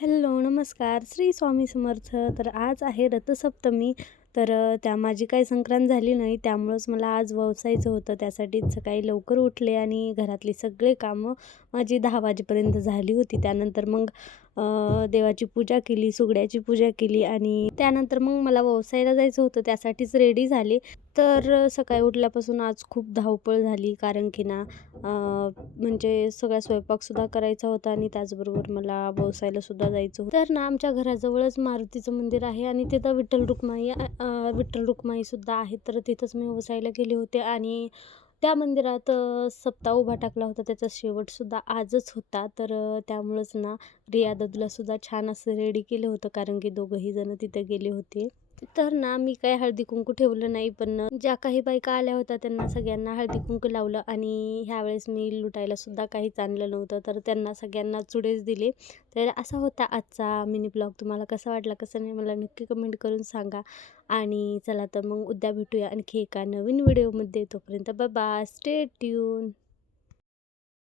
Hello, नमस्कार. श्री स्वामी समर्थ. तर आज आहे रथसप्तमी. तर त्या माझी काही संक्रांत झाली नाही, त्यामुळंच मला आज ववसायचं होतं. त्यासाठीच सकाळी लवकर उठले आणि घरातली सगळे कामं माझी 10 वाजेपर्यंत झाली होती. त्यानंतर मग देवाची पूजा केली, सुगड्याची पूजा केली आणि त्यानंतर मग मला ववसायला जायचं होतं, त्यासाठीच रेडी झाले. तर सकाळी उठल्यापासून आज खूप धावपळ झाली, कारण की ना म्हणजे सगळा स्वयंपाकसुद्धा करायचा होता आणि त्याचबरोबर मला ववसायलासुद्धा जायचं होतं. तर ना आमच्या घराजवळच मारुतीचं मंदिर आहे आणि तिथं विठ्ठल रुक्माईसुद्धा आहेत. तर तिथंच मी ववसायला गेले होते आणि त्या मंदिरात सप्ताह उभा टाकला होता. त्याचा शेवटसुद्धा आजच होता. तर त्यामुळंच ना रिया ददूलासुद्धा छान असं रेडी केलं होतं, कारण की दोघंही जण तिथे गेले होते. तर ना मी काही हळदी-कुंकू ठेवलं नाही, पण ज्या काही बायका आल्या होत्या त्यांना सगळ्यांना हळदी-कुंकू लावलं आणि ह्यावेळेस मी लुटायलासुद्धा काहीच आणलं नव्हतं. तर त्यांना सगळ्यांना चुडेच दिले. तर असा होता आजचा मिनी ब्लॉग. तुम्हाला कसा वाटला, कसं नाही, मला नक्की कमेंट करून सांगा. आणि चला तर मग उद्या भेटूया आणखी एका नवीन व्हिडिओमध्ये. तोपर्यंत बाय बाय. Stay tune.